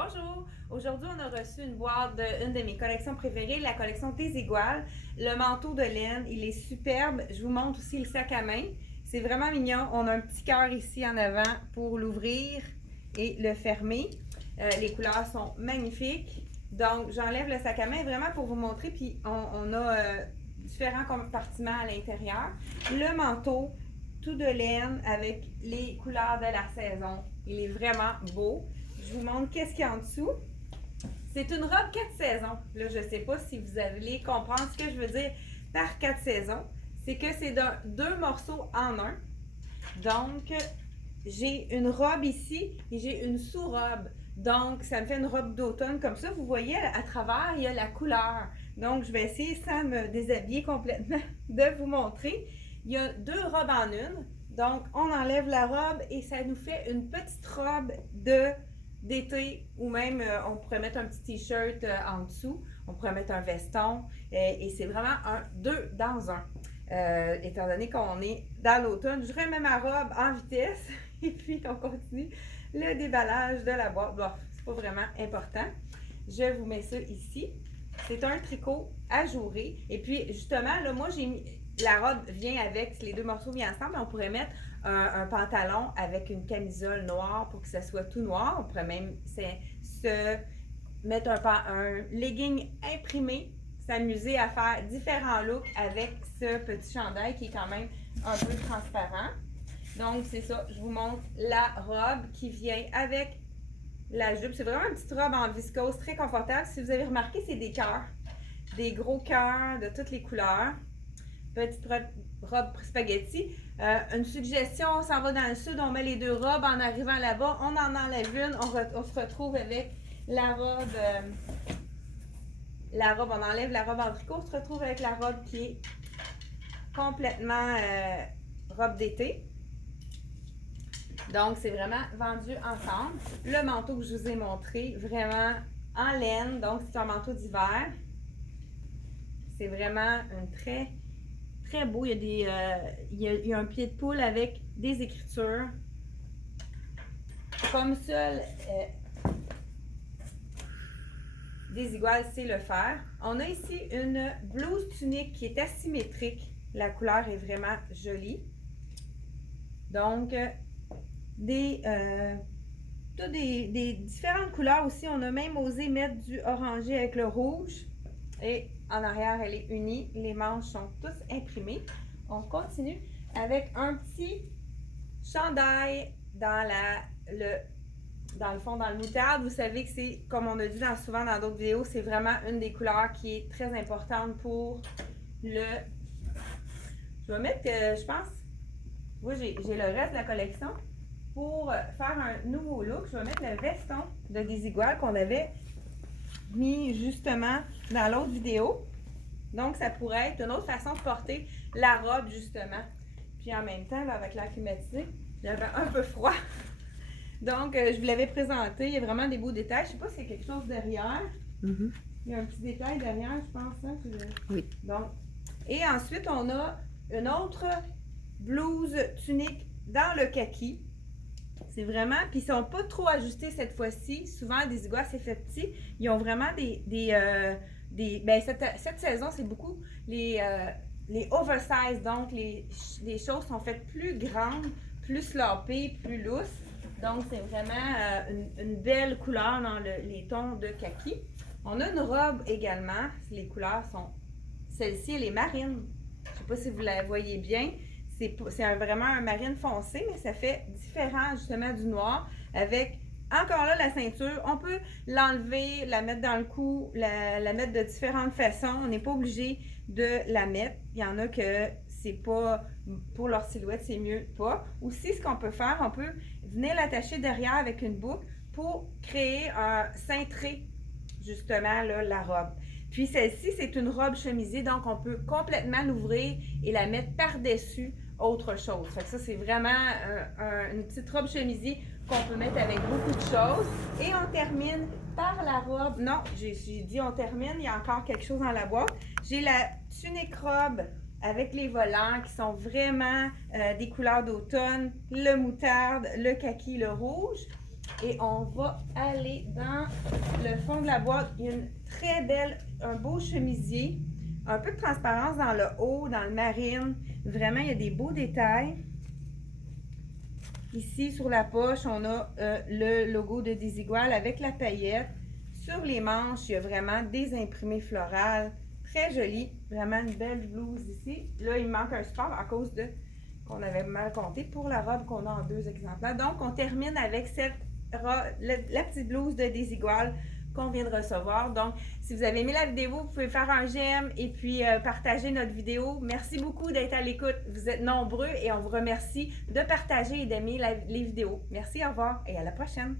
Bonjour! Aujourd'hui, on a reçu une boîte d'une de mes collections préférées, la collection Désigual. Le manteau de laine, il est superbe. Je vous montre aussi le sac à main. C'est vraiment mignon. On a un petit cœur ici en avant pour l'ouvrir et le fermer. Les couleurs sont magnifiques. Donc, j'enlève le sac à main vraiment pour vous montrer. Puis, on a différents compartiments à l'intérieur. Le manteau, tout de laine avec les couleurs de la saison. Il est vraiment beau. Je vous montre qu'est-ce qu'il y a en dessous. C'est une robe 4 saisons. Là, je ne sais pas si vous allez comprendre ce que je veux dire par 4 saisons. C'est que c'est deux morceaux en un. Donc, j'ai une robe ici et j'ai une sous-robe. Donc, ça me fait une robe d'automne. Comme ça, vous voyez, à travers, il y a la couleur. Donc, je vais essayer, sans me déshabiller complètement, de vous montrer. Il y a deux robes en une. Donc, on enlève la robe et ça nous fait une petite robe d'été ou même on pourrait mettre un petit t-shirt en dessous. On pourrait mettre un veston et c'est vraiment un deux dans un. Étant donné qu'on est dans l'automne, je remets ma robe en vitesse et puis on continue le déballage de la boîte. Bon, c'est pas vraiment important. Je vous mets ça ici. C'est un tricot ajouré. Et puis, justement, là, moi, j'ai mis. La robe vient avec, les deux morceaux viennent ensemble, mais on pourrait mettre un pantalon avec une camisole noire pour que ça soit tout noir. On pourrait même se mettre un legging imprimé, s'amuser à faire différents looks avec ce petit chandail qui est quand même un peu transparent. Donc, c'est ça. Je vous montre la robe qui vient avec la jupe. C'est vraiment une petite robe en viscose, très confortable. Si vous avez remarqué, c'est des cœurs. Des gros cœurs de toutes les couleurs. Petite robe spaghetti. Une suggestion, on s'en va dans le sud, on met les deux robes. En arrivant là-bas, on en enlève une. On se retrouve avec la robe. On enlève la robe en tricot. On se retrouve avec la robe qui est complètement robe d'été. Donc, c'est vraiment vendu ensemble. Le manteau que je vous ai montré, vraiment en laine. Donc, c'est un manteau d'hiver. C'est vraiment un très beau. Il y a un pied de poule avec des écritures. Comme seul Désigual sait le faire. On a ici une blouse tunique qui est asymétrique. La couleur est vraiment jolie. Donc, des différentes couleurs aussi. On a même osé mettre du orangé avec le rouge. Et en arrière, elle est unie. Les manches sont tous imprimées. On continue avec un petit chandail dans le fond, dans le moutarde. Vous savez que c'est, comme on a dit souvent dans d'autres vidéos, c'est vraiment une des couleurs qui est très importante pour le... Je vais mettre, je pense, oui, j'ai le reste de la collection. Pour faire un nouveau look, je vais mettre le veston de Désigual qu'on avait mis justement dans l'autre vidéo. Donc, ça pourrait être une autre façon de porter la robe, justement. Puis en même temps, là, avec l'air climatisé, j'avais un peu froid. Donc, je vous l'avais présenté. Il y a vraiment des beaux détails. Je ne sais pas s'il y a quelque chose derrière. Mm-hmm. Il y a un petit détail derrière, je pense. Hein? Oui. Donc, et ensuite, on a une autre blouse tunique dans le kaki. C'est vraiment, puis ils sont pas trop ajustés cette fois-ci. Souvent, des iguales, c'est fait petit. Ils ont vraiment ben cette saison, c'est beaucoup les oversize. Donc, les choses sont faites plus grandes, plus sloppées, plus lousses. Donc, c'est vraiment une belle couleur dans les tons de kaki. On a une robe également. Les couleurs sont... Celle-ci, elle est marine. Je ne sais pas si vous la voyez bien. C'est vraiment un marine foncé, mais ça fait différent justement du noir. Avec, encore là, la ceinture. On peut l'enlever, la mettre dans le cou, la mettre de différentes façons. On n'est pas obligé de la mettre. Il y en a que c'est pas... Pour leur silhouette, c'est mieux pas. Aussi, ce qu'on peut faire, on peut venir l'attacher derrière avec une boucle pour créer un cintré, justement, là, la robe. Puis celle-ci, c'est une robe chemisée, donc on peut complètement l'ouvrir et la mettre par-dessus autre chose. Fait que ça, c'est vraiment une petite robe chemisée qu'on peut mettre avec beaucoup de choses. Et on termine par la robe. Non, j'ai dit on termine, il y a encore quelque chose dans la boîte. J'ai la tunique robe avec les volants qui sont vraiment des couleurs d'automne, le moutarde, le kaki, le rouge. Et on va aller dans le fond de la boîte. Il y a une très belle, un beau chemisier. Un peu de transparence dans le haut, dans le marine. Vraiment, il y a des beaux détails. Ici, sur la poche, on a le logo de Desigual avec la paillette. Sur les manches, il y a vraiment des imprimés florales. Très joli. Vraiment une belle blouse ici. Là, il manque un support à cause de qu'on avait mal compté pour la robe qu'on a en 2 exemplaires. Donc, on termine avec cette la petite blouse de Desigual qu'on vient de recevoir. Donc, si vous avez aimé la vidéo, vous pouvez faire un j'aime et puis partager notre vidéo. Merci beaucoup d'être à l'écoute. Vous êtes nombreux et on vous remercie de partager et d'aimer les vidéos. Merci, au revoir et à la prochaine.